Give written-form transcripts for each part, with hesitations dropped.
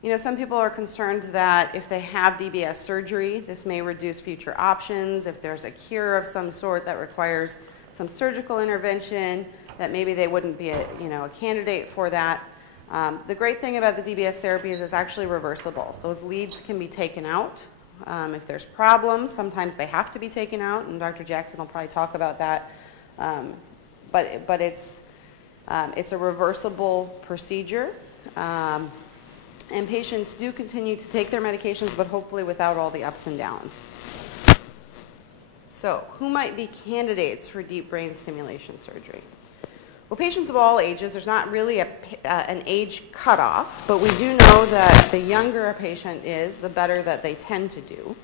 You know, some people are concerned that if they have DBS surgery, this may reduce future options. If there's a cure of some sort that requires some surgical intervention, that maybe they wouldn't be a candidate for that. The great thing about the DBS therapy is it's actually reversible. Those leads can be taken out. If there's problems, sometimes they have to be taken out, and Dr. Jackson will probably talk about that. But it's a reversible procedure. And patients do continue to take their medications, but hopefully without all the ups and downs. So, who might be candidates for deep brain stimulation surgery? Well, patients of all ages, there's not really an age cutoff, but we do know that the younger a patient is, the better that they tend to do.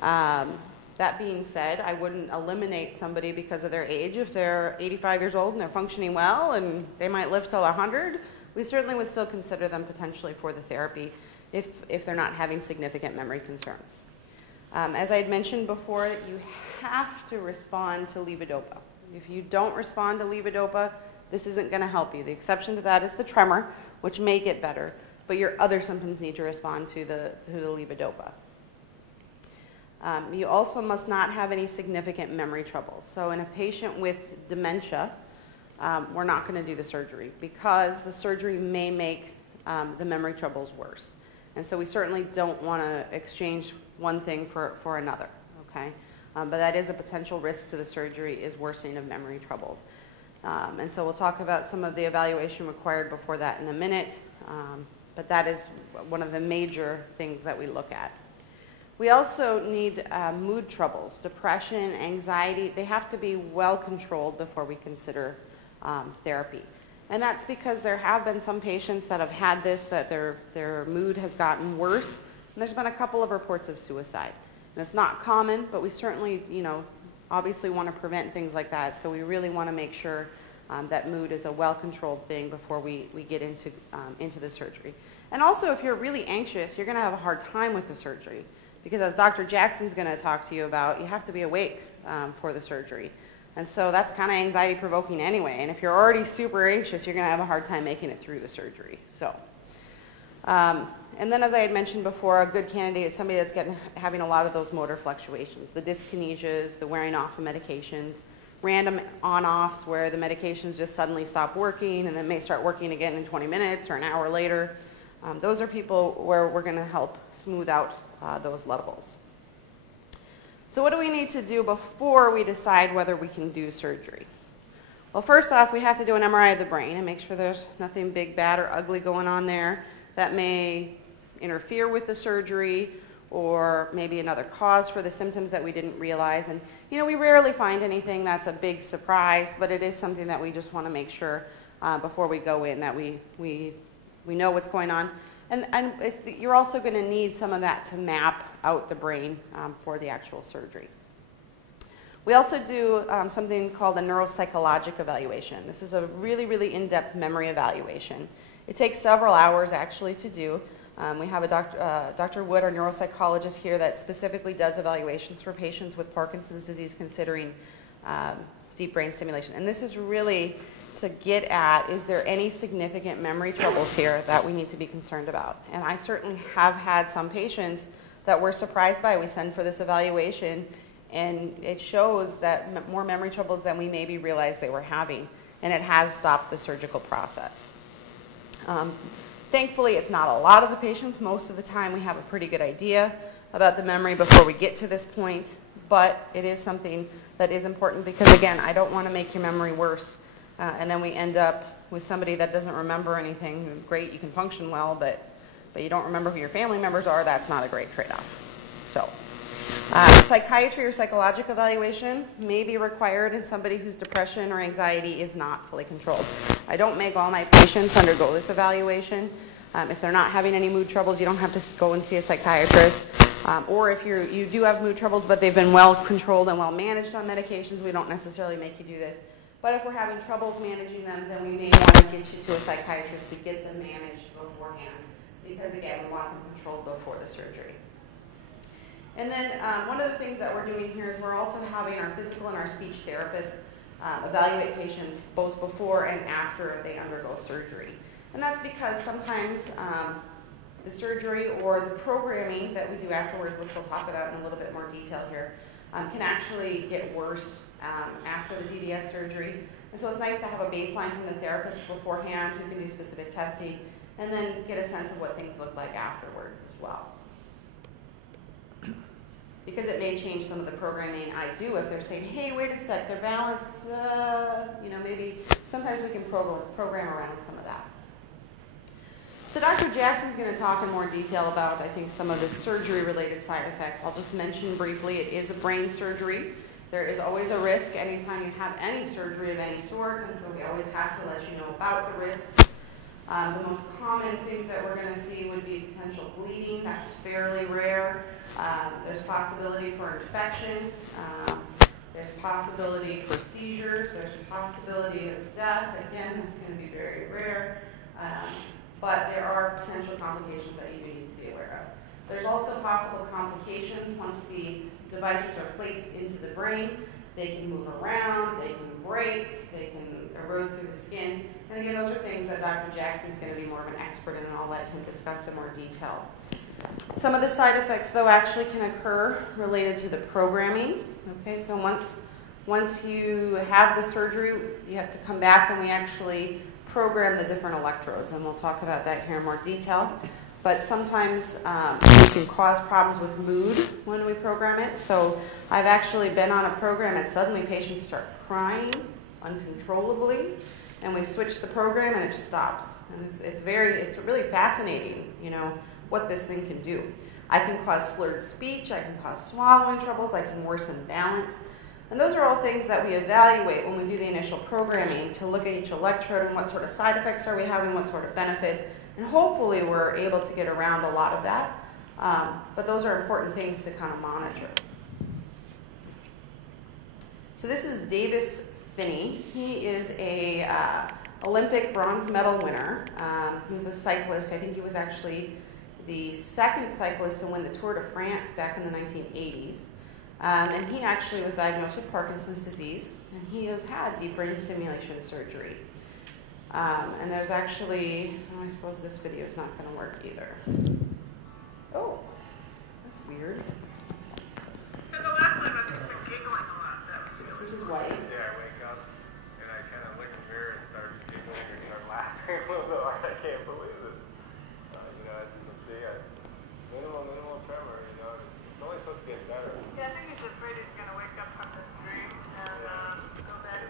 That being said, I wouldn't eliminate somebody because of their age. If they're 85 years old and they're functioning well and they might live till 100, we certainly would still consider them potentially for the therapy if they're not having significant memory concerns. As I had mentioned before, you have to respond to levodopa. If you don't respond to levodopa, this isn't going to help you. The exception to that is the tremor, which may get better, but your other symptoms need to respond to the levodopa. You also must not have any significant memory troubles. So in a patient with dementia, we're not going to do the surgery because the surgery may make the memory troubles worse. And so we certainly don't want to exchange one thing for another, okay? But that is a potential risk to the surgery, is worsening of memory troubles. And so we'll talk about some of the evaluation required before that in a minute, but that is one of the major things that we look at. We also need mood troubles, depression, anxiety. They have to be well controlled before we consider therapy. And that's because there have been some patients that have had this, that their mood has gotten worse, and there's been a couple of reports of suicide. And it's not common, but we certainly, obviously want to prevent things like that. So we really want to make sure that mood is a well-controlled thing before we get into the surgery. And also, if you're really anxious, you're going to have a hard time with the surgery. Because as Dr. Jackson's going to talk to you about, you have to be awake for the surgery. And so that's kind of anxiety provoking anyway. And if you're already super anxious, you're going to have a hard time making it through the surgery. So, and then as I had mentioned before, a good candidate is somebody that's having a lot of those motor fluctuations, the dyskinesias, the wearing off of medications, random on-offs where the medications just suddenly stop working and then may start working again in 20 minutes or an hour later. Those are people where we're going to help smooth out those levels. So what do we need to do before we decide whether we can do surgery? Well, first off, we have to do an MRI of the brain and make sure there's nothing big, bad, or ugly going on there that may interfere with the surgery or maybe another cause for the symptoms that we didn't realize. And, we rarely find anything that's a big surprise, but it is something that we just want to make sure before we go in that we know what's going on. And you're also going to need some of that to map out the brain for the actual surgery. We also do something called a neuropsychologic evaluation. This is a really, really in-depth memory evaluation. It takes several hours actually to do. We have Dr. Wood, our neuropsychologist here, that specifically does evaluations for patients with Parkinson's disease considering deep brain stimulation. And this is really to get at, is there any significant memory troubles here that we need to be concerned about? And I certainly have had some patients that we're surprised by. We send for this evaluation, and it shows that more memory troubles than we maybe realized they were having, and it has stopped the surgical process. Thankfully, it's not a lot of the patients. Most of the time, we have a pretty good idea about the memory before we get to this point, but it is something that is important because, again, I don't want to make your memory worse. And then we end up with somebody that doesn't remember anything. Great, you can function well, but you don't remember who your family members are. That's not a great trade-off. So, psychiatry or psychologic evaluation may be required in somebody whose depression or anxiety is not fully controlled. I don't make all my patients undergo this evaluation. If they're not having any mood troubles, you don't have to go and see a psychiatrist. Or if you do have mood troubles, but they've been well controlled and well managed on medications, we don't necessarily make you do this. But if we're having troubles managing them, then we may want to get you to a psychiatrist to get them managed beforehand. Because again, we want them controlled before the surgery. And then one of the things that we're doing here is we're also having our physical and our speech therapists evaluate patients both before and after they undergo surgery. And that's because sometimes the surgery or the programming that we do afterwards, which we'll talk about in a little bit more detail here, can actually get worse after the DBS surgery. And so it's nice to have a baseline from the therapist beforehand who can do specific testing and then get a sense of what things look like afterwards as well. Because it may change some of the programming I do if they're saying, hey, wait a sec, their balance, maybe sometimes we can program around some of that. So Dr. Jackson's going to talk in more detail about, I think, some of the surgery-related side effects. I'll just mention briefly, it is a brain surgery. There is always a risk anytime you have any surgery of any sort, and so we always have to let you know about the risks. The most common things that we're going to see would be potential bleeding. That's fairly rare. There's possibility for infection. There's possibility for seizures. There's a possibility of death. Again, that's going to be very rare. But there are potential complications that you do need to be aware of. There's also possible complications once the devices are placed into the brain. They can move around, they can break, they can erode through the skin. And again, those are things that Dr. Jackson's going to be more of an expert in, and I'll let him discuss in more detail. Some of the side effects, though, actually can occur related to the programming. Okay, so once you have the surgery, you have to come back and we actually program the different electrodes, and we'll talk about that here in more detail. But sometimes we can cause problems with mood when we program it. So I've actually been on a program and suddenly patients start crying uncontrollably, and we switch the program and it just stops. And it's really fascinating, what this thing can do. I can cause slurred speech, I can cause swallowing troubles, I can worsen balance. And those are all things that we evaluate when we do the initial programming to look at each electrode and what sort of side effects are we having, what sort of benefits, and hopefully we're able to get around a lot of that. But those are important things to kind of monitor. So this is Davis Finney. He is a Olympic bronze medal winner. He was a cyclist. I think he was actually the second cyclist to win the Tour de France back in the 1980s. And he actually was diagnosed with Parkinson's disease, and he has had deep brain stimulation surgery. And there's actually, I suppose this video is not going to work either. Oh, that's weird. So the last one of us has been giggling a lot, though. This is his wife. Yeah, I wake up and I kind of look in the mirror and start giggling or start laughing a little bit hard. I can't believe it. As you can see, minimal tremor. It's only supposed to get better. Yeah, I think he's afraid he's going to wake up from this dream and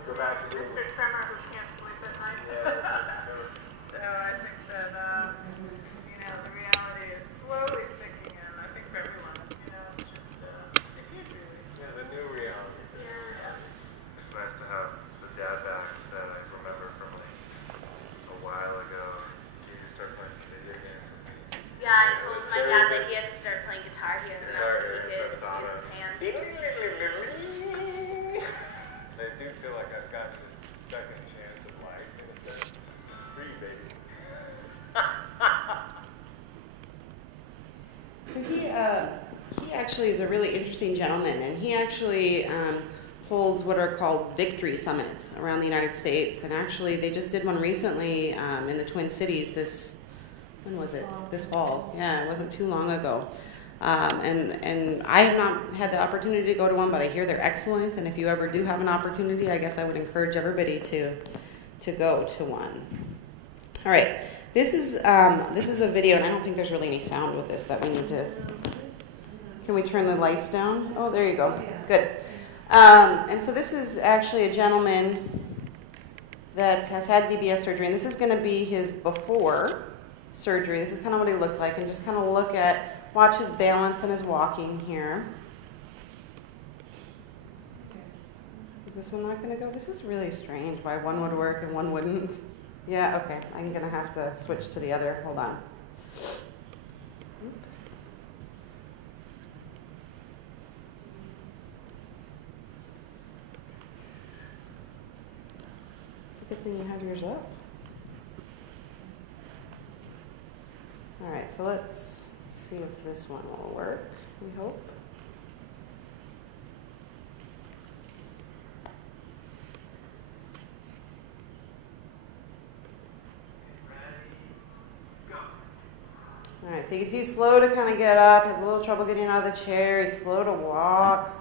go back to Mr. Tremor who can't sleep at night. So I think that the reality is slowly sinking in. I think for everyone, it's just it's a huge relief. Yeah, the new reality. Yeah. It's nice to have the dad back that I remember from a while ago. He used to start playing some video games with me. Yeah, I told my dad that he had to start playing guitar here. They do feel like I've got this second chance of life, and it says, free, baby. So he actually is a really interesting gentleman, and he actually holds what are called victory summits around the United States. And actually, they just did one recently in the Twin Cities when was it? This fall. Yeah, it wasn't too long ago. And I have not had the opportunity to go to one, but I hear they're excellent. And if you ever do have an opportunity, I guess I would encourage everybody to go to one. All right, this is a video, and I don't think there's really any sound with this that we need to. Can we turn the lights down? Oh, there you go. Good. And so this is actually a gentleman that has had DBS surgery, and this is going to be his before surgery. This is kind of what he looked like, and just kind of watch his balance and his walking here. Is this one not going to go? This is really strange why one would work and one wouldn't. Yeah, okay. I'm going to have to switch to the other. Hold on. It's a good thing you have yours up. All right, so let's see if this one will work, we hope. All right, right, so you can see he's slow to kind of get up, has a little trouble getting out of the chair, he's slow to walk.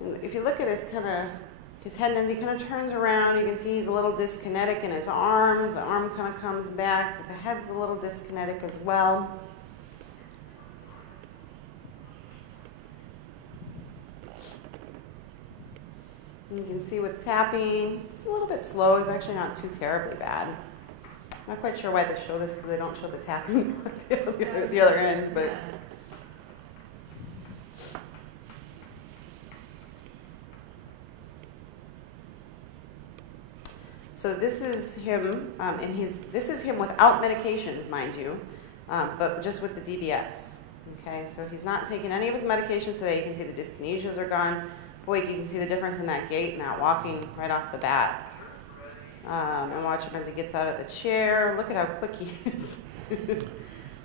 And if you look at his head, as he kind of turns around, you can see he's a little dyskinetic in his arms. The arm kind of comes back. The head's a little dyskinetic as well. And you can see with tapping, it's a little bit slow. He's actually not too terribly bad. Not quite sure why they show this because they don't show the tapping at the other end, but. So this is him, this is him without medications, mind you, but just with the DBS. Okay, so he's not taking any of his medications today. You can see the dyskinesias are gone. Boy, you can see the difference in that gait and that walking right off the bat. And watch him as he gets out of the chair. Look at how quick he is.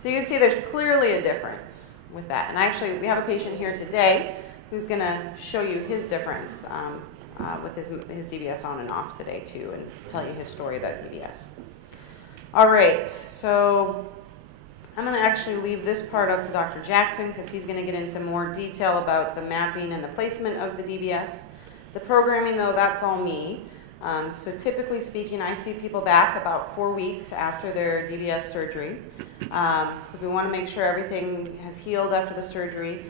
So you can see there's clearly a difference with that. And actually, we have a patient here today who's going to show you his difference with his DBS on and off today too, and tell you his story about DBS. All right, so I'm going to actually leave this part up to Dr. Jackson because he's going to get into more detail about the mapping and the placement of the DBS. The programming, though, that's all me. So typically speaking, I see people back about 4 weeks after their DBS surgery because we want to make sure everything has healed after the surgery.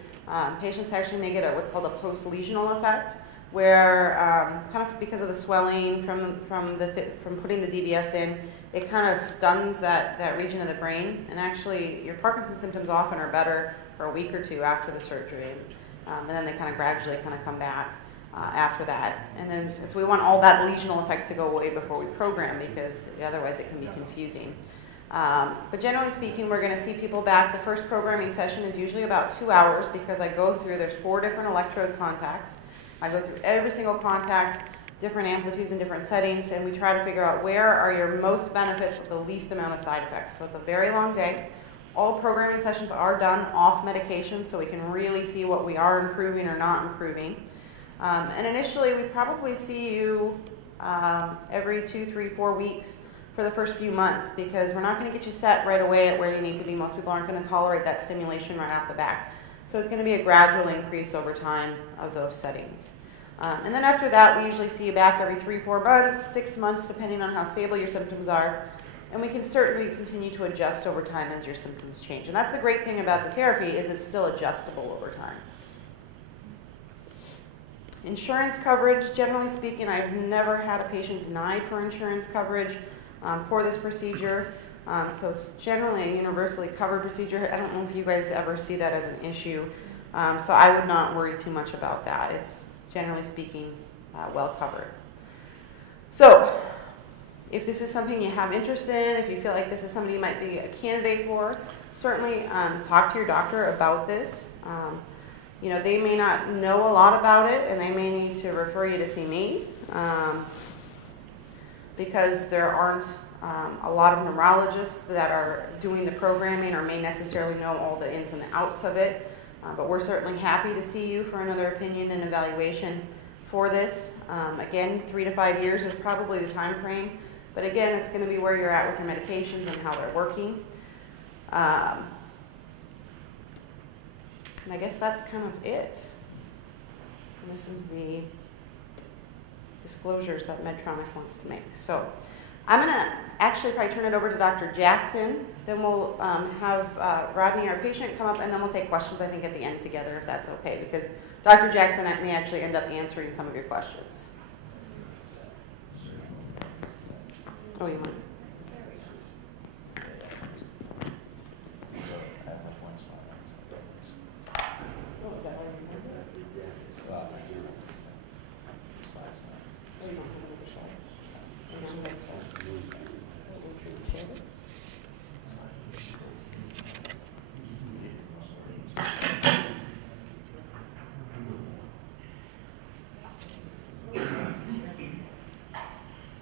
Patients actually may get what's called a post-lesional effect, where kind of because of the swelling from putting the DBS in, it kind of stuns that region of the brain. And actually, your Parkinson's symptoms often are better for a week or two after the surgery, and then they kind of gradually kind of come back after that. And then so we want all that lesional effect to go away before we program because otherwise it can be confusing. But generally speaking, we're going to see people back. The first programming session is usually about 2 hours because I go through, there's 4 different electrode contacts. I go through every single contact, different amplitudes and different settings, and we try to figure out where are your most benefits with the least amount of side effects. So it's a very long day. All programming sessions are done off medication so we can really see what we are improving or not improving. And initially, we probably see you every 2, 3, 4 weeks for the first few months because we're not going to get you set right away at where you need to be. Most people aren't going to tolerate that stimulation right off the bat. So it's going to be a gradual increase over time of those settings. And then after that, we usually see you back every 3, 4 months, 6 months, depending on how stable your symptoms are. And we can certainly continue to adjust over time as your symptoms change. And that's the great thing about the therapy is it's still adjustable over time. Insurance coverage, generally speaking, I've never had a patient denied for insurance coverage for this procedure. So it's generally a universally covered procedure. I don't know if you guys ever see that as an issue. So I would not worry too much about that. It's generally speaking well covered. So if this is something you have interest in, if you feel like this is something you might be a candidate for, certainly talk to your doctor about this. You know, they may not know a lot about it, and they may need to refer you to see me because there aren't a lot of neurologists that are doing the programming or may necessarily know all the ins and outs of it. But we're certainly happy to see you for another opinion and evaluation for this. Again, 3 to 5 years is probably the time frame. But again, it's going to be where you're at with your medications and how they're working. And I guess that's kind of it. And this is the disclosures that Medtronic wants to make. So I'm going to actually probably turn it over to Dr. Jackson. Then we'll have Rodney, our patient, come up, and then we'll take questions, I think, at the end together, if that's okay, because Dr. Jackson may actually end up answering some of your questions. Oh, you want?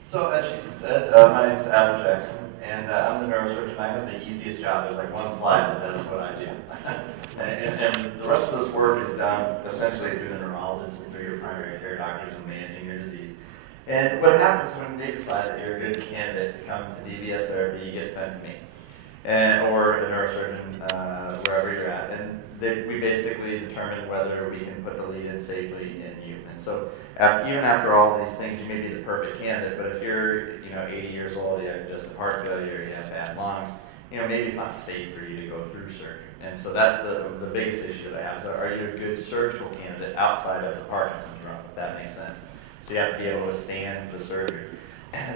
So as she said, my name is Adam Jackson, and I'm the neurosurgeon. I have the easiest job. There's like one slide that does what I do. and the rest of this work is done essentially through the neurologist and through your primary care doctors in managing your disease. And what happens when they decide that you're a good candidate to come to DBS therapy, you get sent to me. or a neurosurgeon, wherever you're at. And we basically determine whether we can put the lead in safely in you. And so even after all these things, you may be the perfect candidate, but if you're 80 years old, you have congestive heart failure, you have bad lungs, maybe it's not safe for you to go through surgery. And so that's the biggest issue that I have. So are you a good surgical candidate outside of the Parkinson's realm, if that makes sense? So you have to be able to withstand the surgery.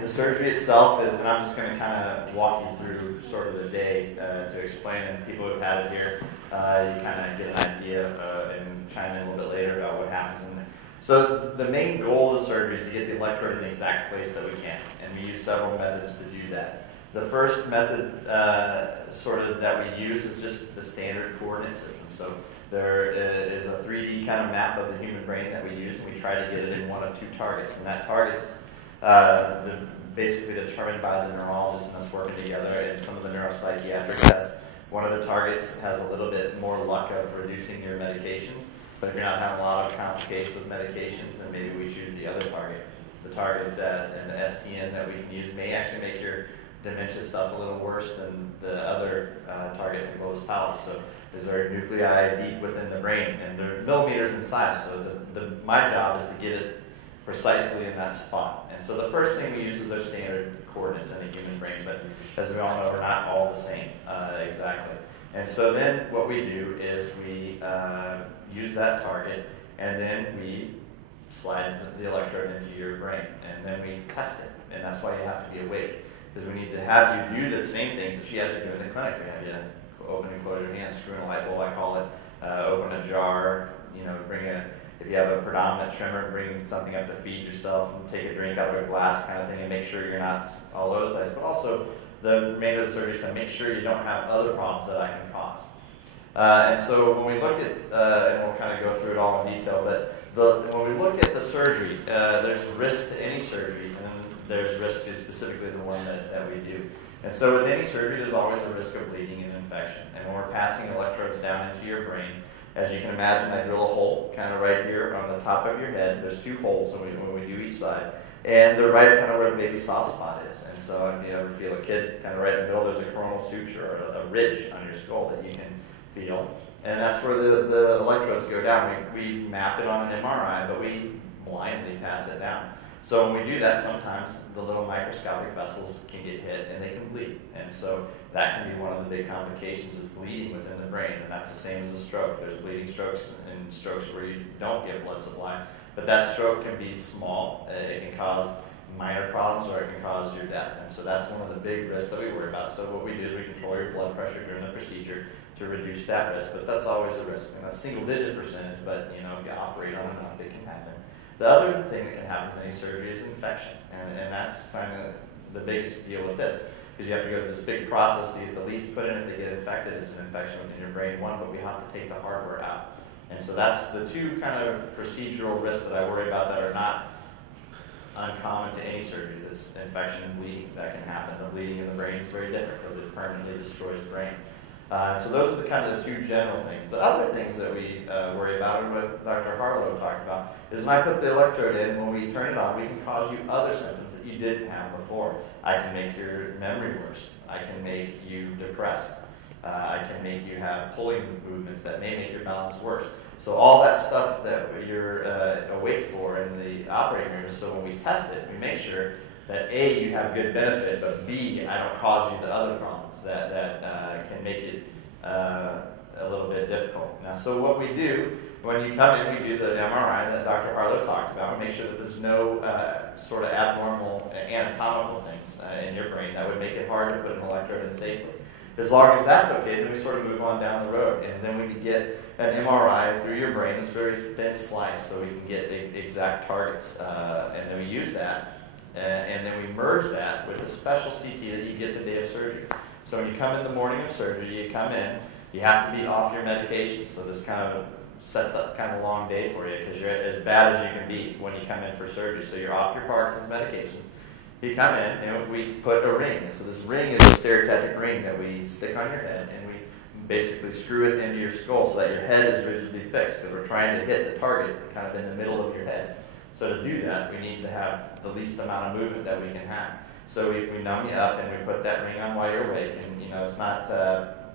The surgery itself is, and I'm just going to kind of walk you through sort of the day to explain, and people who've had it here, you kind of get an idea and chime in a little bit later about what happens. So the main goal of the surgery is to get the electrode in the exact place that we can, and we use several methods to do that. The first method that we use is just the standard coordinate system. So there is a 3D kind of map of the human brain that we use, and we try to get it in one of two targets. And that target's basically determined by the neurologist and us working together and some of the neuropsychiatric tests. One of the targets has a little bit more luck of reducing your medications, but if you're not having a lot of complications with medications, then maybe we choose the other target. The target and the STN that we can use may actually make your dementia stuff a little worse than the other target in Lowe's Palace. So is there nuclei deep within the brain? And they're millimeters in size, so my job is to get it precisely in that spot. And so the first thing we use is those standard coordinates in the human brain, but as we all know, we're not all the same exactly. And so then what we do is we use that target, and then we slide the electrode into your brain, and then we test it. And that's why you have to be awake, because we need to have you do the same things that she has to do in the clinic. We have you open and close your hands, screw in a light bulb, I call it, open a jar, if you have a predominant tremor, bring something up to feed yourself and take a drink out of a glass kind of thing and make sure you're not all over the place. But also, the remainder of the surgery is to make sure you don't have other problems that I can cause. And so when we look at, and we'll kind of go through it all in detail, but when we look at the surgery, there's risk to any surgery, and then there's risk to specifically the one that we do. And so with any surgery, there's always a risk of bleeding and infection. And when we're passing electrodes down into your brain, as you can imagine, I drill a hole kind of right here on the top of your head. There's two holes when we do each side. And they're right kind of where the baby soft spot is. And so if you ever feel a kid kind of right in the middle, there's a coronal suture or a ridge on your skull that you can feel. And that's where the electrodes go down. We map it on an MRI, but we blindly pass it down. So when we do that, sometimes the little microscopic vessels can get hit and they can bleed. And so that can be one of the big complications, is bleeding within the brain. And that's the same as a stroke. There's bleeding strokes and strokes where you don't get blood supply. But that stroke can be small. It can cause minor problems, or it can cause your death. And so that's one of the big risks that we worry about. So what we do is we control your blood pressure during the procedure to reduce that risk. But that's always a risk. And that's single-digit percentage, but if you operate on it enough, it can happen. The other thing that can happen with any surgery is infection. And that's kind of the biggest deal with this, because you have to go through this big process to get the leads put in. If they get infected, it's an infection within your brain, but we have to take the hardware out. And so that's the two kind of procedural risks that I worry about that are not uncommon to any surgery. This infection and bleeding that can happen. The bleeding in the brain is very different because it permanently destroys the brain. So those are the kind of the two general things. The other things that we worry about, and what Dr. Harlow talked about, is when I put the electrode in, when we turn it on, we can cause you other symptoms that you didn't have before. I can make your memory worse. I can make you depressed. I can make you have pulling movements that may make your balance worse. So all that stuff that you're awake for in the operating room, so when we test it, we make sure that A, you have good benefit, but B, I don't cause you the other problems that can make it a little bit difficult. Now, so what we do, when you come in, we do the MRI that Dr. Harlow talked about. We make sure that there's no sort of abnormal anatomical things in your brain that would make it hard to put an electrode in safely. As long as that's okay, then we sort of move on down the road. And then we can get an MRI through your brain. It's very thin slice, so we can get the exact targets. And then we use that. And then we merge that with a special CT that you get the day of surgery. So when you come in the morning of surgery, you come in, you have to be off your medication. So this kind of sets up kind of a long day for you, because you're as bad as you can be when you come in for surgery. So you're off your Parkinson's medications. You come in, and we put a ring. So this ring is a stereotactic ring that we stick on your head, and we basically screw it into your skull so that your head is rigidly fixed, because we're trying to hit the target kind of in the middle of your head. So to do that, we need to have the least amount of movement that we can have. So we numb you up and we put that ring on while you're awake. And it's not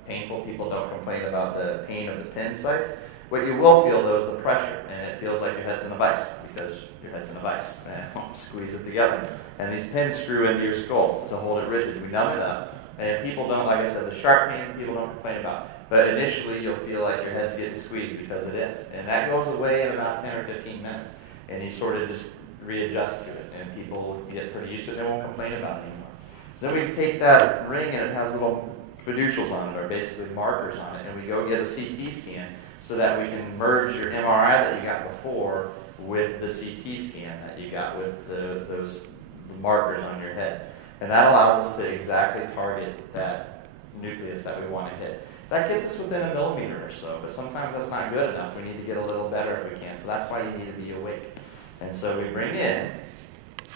painful. People don't complain about the pain of the pin sites. What you will feel though is the pressure, and it feels like your head's in a vice because your head's in a vice. And squeeze it together. And these pins screw into your skull to hold it rigid. We numb it up. And people don't, like I said, the sharp pain people don't complain about. But initially you'll feel like your head's getting squeezed because it is. And that goes away in about 10 or 15 minutes. And you sort of just readjust to it. And people get pretty used to it. They won't complain about it anymore. So then we take that ring and it has little fiducials on it, or basically markers on it. And we go get a CT scan so that we can merge your MRI that you got before with the CT scan that you got with those markers on your head. And that allows us to exactly target that nucleus that we want to hit. That gets us within a millimeter or so, but sometimes that's not good enough. We need to get a little better if we can. So that's why you need to be awake. And so we bring in,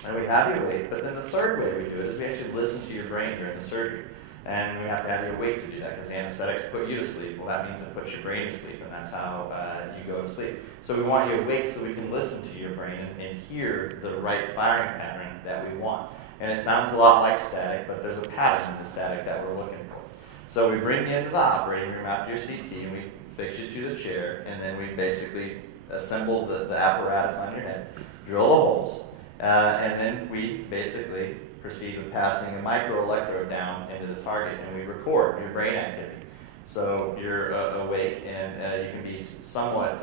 and we have you awake. But then the third way we do it is we actually listen to your brain during the surgery. And we have to have you awake to do that because the anesthetics put you to sleep. Well, that means it puts your brain to sleep, and that's how you go to sleep. So we want you awake so we can listen to your brain and hear the right firing pattern that we want. And it sounds a lot like static, but there's a pattern in the static that we're looking for. So we bring you into the operating room after your CT, and we fix you to the chair, and then we basically assemble the apparatus on your head, drill the holes, and then we basically proceed with passing a microelectrode down into the target, and we record your brain activity. So you're awake, and you can be somewhat,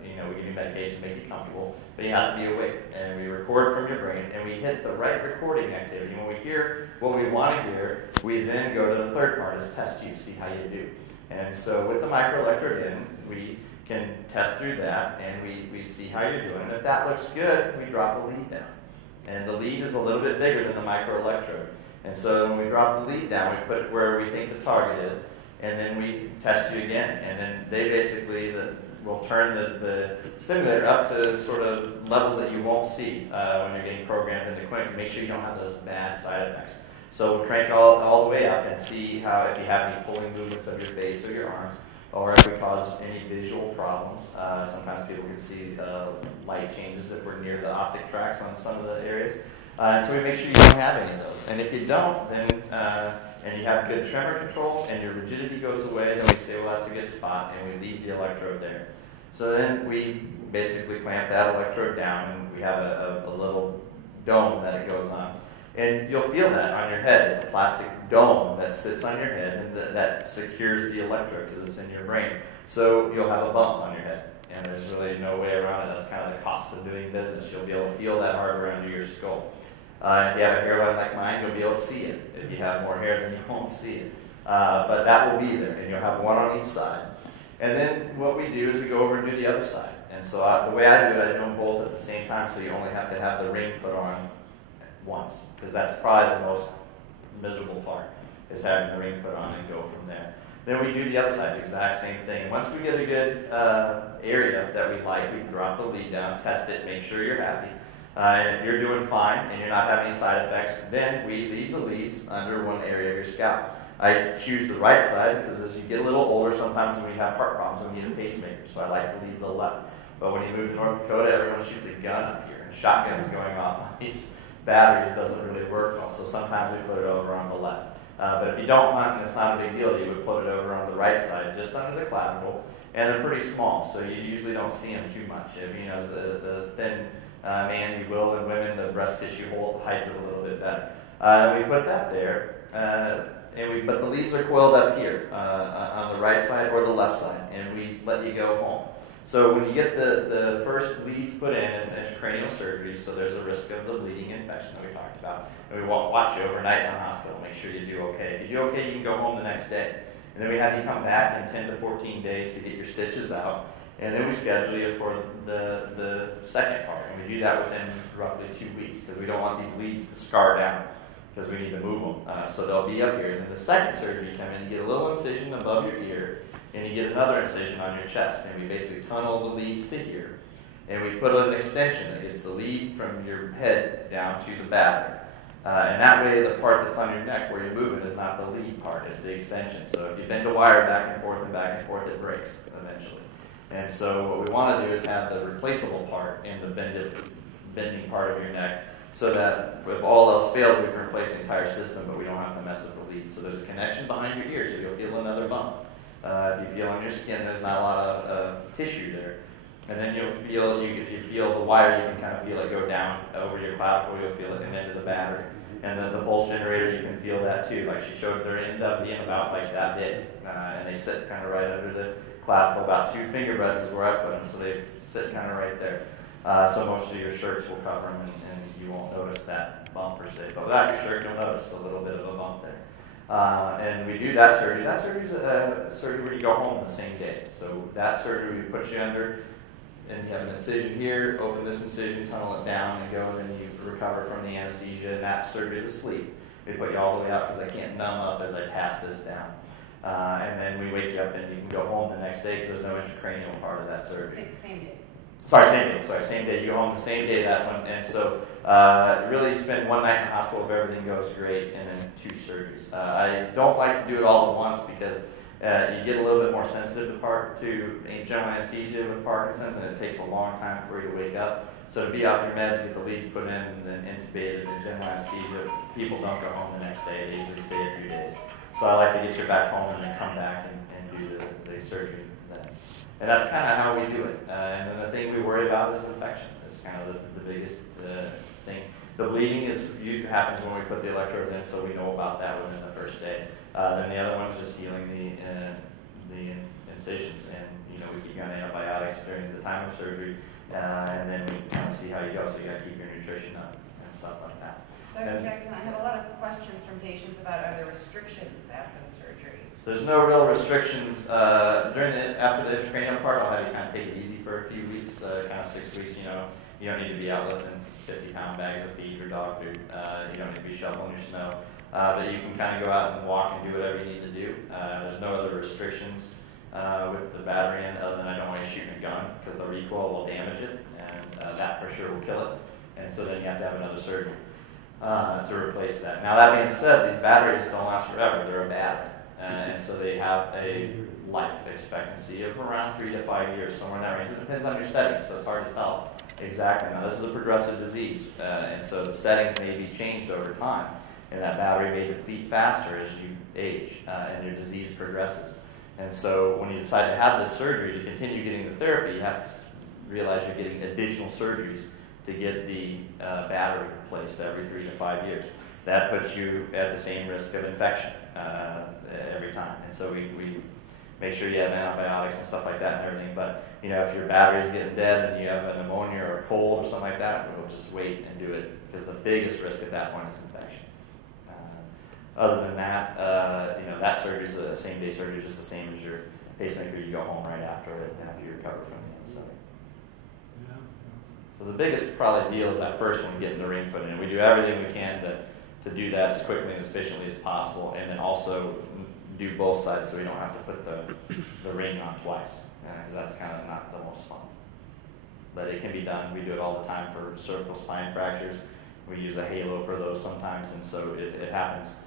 we give you medication to make you comfortable, but you have to be awake. And we record from your brain, and we hit the right recording activity. When we hear what we want to hear, we then go to the third part, is test you, see how you do. And so with the microelectrode in, we can test through that, and we see how you're doing. And if that looks good, we drop the lead down. And the lead is a little bit bigger than the microelectrode. And so when we drop the lead down, we put it where we think the target is, and then we test you again. And then they basically will turn the stimulator up to sort of levels that you won't see when you're getting programmed in the clinic to make sure you don't have those bad side effects. So we'll crank all the way up and see how, if you have any pulling movements of your face or your arms, or if we cause any visual problems. Sometimes people can see light changes if we're near the optic tracts on some of the areas. And so we make sure you don't have any of those. And if you don't, then and you have good tremor control and your rigidity goes away, then we say, well, that's a good spot, and we leave the electrode there. So then we basically clamp that electrode down, and we have a little dome that it goes on. And you'll feel that on your head. It's a plastic dome that sits on your head, and that secures the electrode because it's in your brain. So you'll have a bump on your head, and there's really no way around it. That's kind of the cost of doing business. You'll be able to feel that hardware under your skull. If you have a hairline like mine, you'll be able to see it. If you have more hair, then you won't see it. But that will be there, and you'll have one on each side. And then what we do is we go over and do the other side. And so the way I do it, I do them both at the same time, so you only have to have the ring put on once, because that's probably the most miserable part, is having the ring put on and go from there. Then we do the other side, the exact same thing. Once we get a good area that we like, we drop the lead down, test it, make sure you're happy. And if you're doing fine and you're not having any side effects, then we leave the leads under one area of your scalp. I choose the right side because as you get a little older, sometimes when we have heart problems, we need a pacemaker, so I like to leave the left. But when you move to North Dakota, everyone shoots a gun up here, and shotguns going off on these batteries doesn't really work well, so sometimes we put it over on the left. But if you don't hunt and it's not a big deal, you would put it over on the right side, just under the clavicle, and they're pretty small, so you usually don't see them too much. If as the thin man you will, and women, the breast tissue hides it a little bit better. We put that there, but the leads are coiled up here on the right side or the left side, and we let you go home. So when you get the first leads put in, it's intracranial surgery, so there's a risk of the bleeding infection that we talked about. And we won't watch you overnight in the hospital, make sure you do okay. If you do okay, you can go home the next day. And then we have you come back in 10 to 14 days to get your stitches out. And then we schedule you for the second part. And we do that within roughly 2 weeks because we don't want these leads to scar down because we need to move them. So they'll be up here. And then the second surgery, you come in, you get a little incision above your ear, and you get another incision on your chest. And we basically tunnel the leads to here. And we put an extension that gets the lead from your head down to the battery. And that way the part that's on your neck where you're moving is not the lead part, it's the extension. So if you bend a wire back and forth, it breaks eventually. And so what we want to do is have the replaceable part in the bending part of your neck so that if all else fails, we can replace the entire system, but we don't have to mess with the lead. So there's a connection behind your ear, so you'll feel another bump. If you feel on your skin, there's not a lot of tissue there. And then you'll feel, if you feel the wire, you can kind of feel it go down over your clavicle, you'll feel it come into the battery. And the pulse generator, you can feel that too. Like she showed, they end up being about like that big. And they sit kind of right under the clavicle, about 2 finger breadths is where I put them, so they sit kind of right there. So most of your shirts will cover them, and you won't notice that bump per se. But without your shirt, you'll notice a little bit of a bump there. And we do that surgery. That surgery is a surgery where you go home the same day. So that surgery, we put you under, and you have an incision here, open this incision, tunnel it down, and go, and then you recover from the anesthesia, and that surgery is asleep. We put you all the way out because I can't numb up as I pass this down. And then we wake you up, and you can go home the next day because there's no intracranial part of that surgery. Same day. Same day. You go home the same day, that one. And so really spend 1 night in the hospital if everything goes great, and then 2 surgeries. I don't like to do it all at once because you get a little bit more sensitive to general anesthesia with Parkinson's, and it takes a long time for you to wake up. So to be off your meds, get the leads put in, and then intubated in general anesthesia, people don't go home the next day. They usually stay a few days. So I like to get you back home and then come back and do the surgery then. And that's kind of how we do it. And then the thing we worry about is infection. It's kind of the biggest thing. The bleeding happens when we put the electrodes in, so we know about that within the first day. Then the other one is just healing the incisions, and we keep you on antibiotics during the time of surgery, and then we kind of see how you go. So you got to keep your nutrition up and stuff like that. Dr. Jackson, I have a lot of questions from patients about are there restrictions after the surgery? There's no real restrictions. After the intracranial part, I'll have you kind of take it easy for a few weeks, kind of 6 weeks. You don't need to be out lifting 50-pound bags of feed or dog food. You don't need to be shoveling your snow. But you can kind of go out and walk and do whatever you need to do. There's no other restrictions with the battery end other than I don't want you shooting a gun because the recoil will damage it, and that for sure will kill it. And so then you have to have another surgery to replace that. Now that being said, these batteries don't last forever. They're a battery. And so they have a life expectancy of around 3 to 5 years, somewhere in that range. It depends on your settings, so it's hard to tell exactly. Now this is a progressive disease, and so the settings may be changed over time, and that battery may deplete faster as you age and your disease progresses. And so when you decide to have this surgery to continue getting the therapy, you have to realize you're getting additional surgeries to get the battery replaced every 3 to 5 years. That puts you at the same risk of infection every time. And so we make sure you have antibiotics and stuff like that and everything. But if your battery's getting dead and you have a pneumonia or a cold or something like that, we'll just wait and do it because the biggest risk at that point is infection. Other than that, that surgery is a same-day surgery, just the same as your pacemaker. You go home right after it after you recover from it. So the biggest probably deal is that first one, getting the ring put in. We do everything we can to do that as quickly and as efficiently as possible, and then also do both sides so we don't have to put the ring on twice, because that's kind of not the most fun. But it can be done. We do it all the time for cervical spine fractures. We use a halo for those sometimes, and so it happens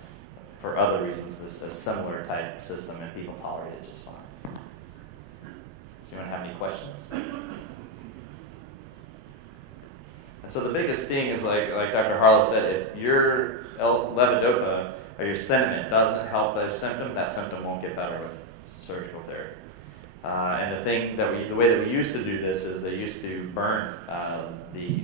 for other reasons, a similar type system, and people tolerate it just fine. So you want to have any questions? And so the biggest thing is, like Dr. Harlow said, if your levodopa or your sentiment doesn't help those symptoms, that symptom won't get better with surgical therapy. And the way that we used to do this is they used to burn the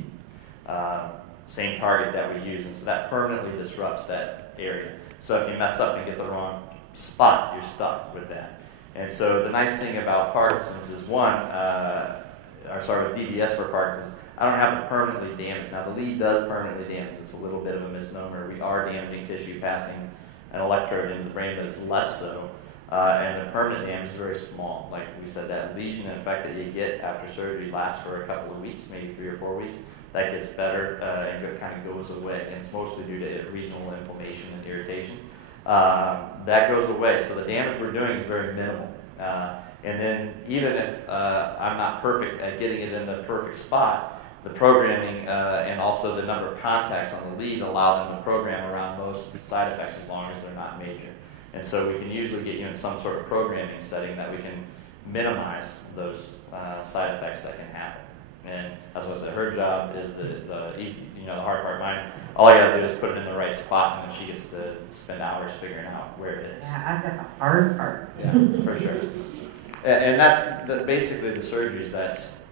same target that we use, and so that permanently disrupts that area. So if you mess up and get the wrong spot, you're stuck with that. And so the nice thing about Parkinson's is with DBS for Parkinson's, I don't have to permanently damage. Now the lead does permanently damage. It's a little bit of a misnomer. We are damaging tissue passing an electrode into the brain, but it's less so. And the permanent damage is very small. Like we said, that lesion effect that you get after surgery lasts for a couple of weeks, maybe 3 or 4 weeks. That gets better and it kind of goes away. And it's mostly due to regional inflammation and irritation. That goes away. So the damage we're doing is very minimal. And then even if I'm not perfect at getting it in the perfect spot, the programming and also the number of contacts on the lead allow them to program around most side effects as long as they're not major. And so we can usually get you in some sort of programming setting that we can minimize those side effects that can happen. And that's what I said, her job is the easy, the hard part. Mine, all I gotta do is put it in the right spot, and then she gets to spend hours figuring out where it is. Yeah, I've got the hard part. Yeah, for sure. And that's basically the surgeries. That's,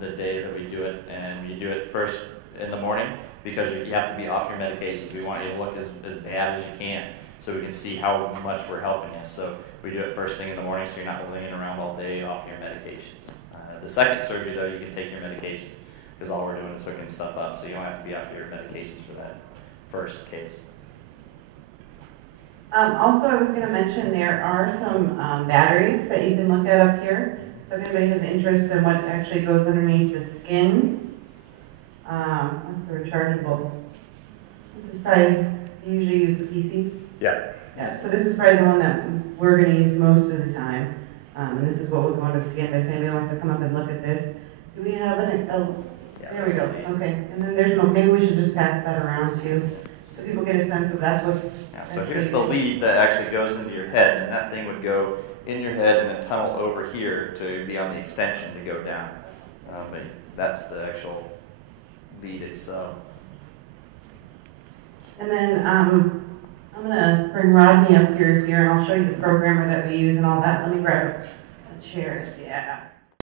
the day that we do it, and you do it first in the morning because you have to be off your medications. We want you to look as bad as you can so we can see how much we're helping you. So we do it first thing in the morning so you're not laying around all day off your medications. The second surgery, though, you can take your medications because all we're doing is hooking stuff up, so you don't have to be off your medications for that first case. Also, I was going to mention there are some batteries that you can look at up here. So if anybody has interest in what actually goes underneath the skin, that's the rechargeable. This is probably, you usually use the PC? Yeah. Yeah, so this is probably the one that we're going to use most of the time. And this is what would go under the skin, but if anybody wants to come up and look at this. Do we have an, there we go, okay. And then there's maybe we should just pass that around too, so people get a sense of that's what. Yeah, so here's the lead that actually goes into your head, and that thing would go in your head and then tunnel over here to be on the extension to go down. But that's the actual lead itself. And then I'm going to bring Rodney up here, and I'll show you the programmer that we use and all that. Let me grab a chair. Yeah.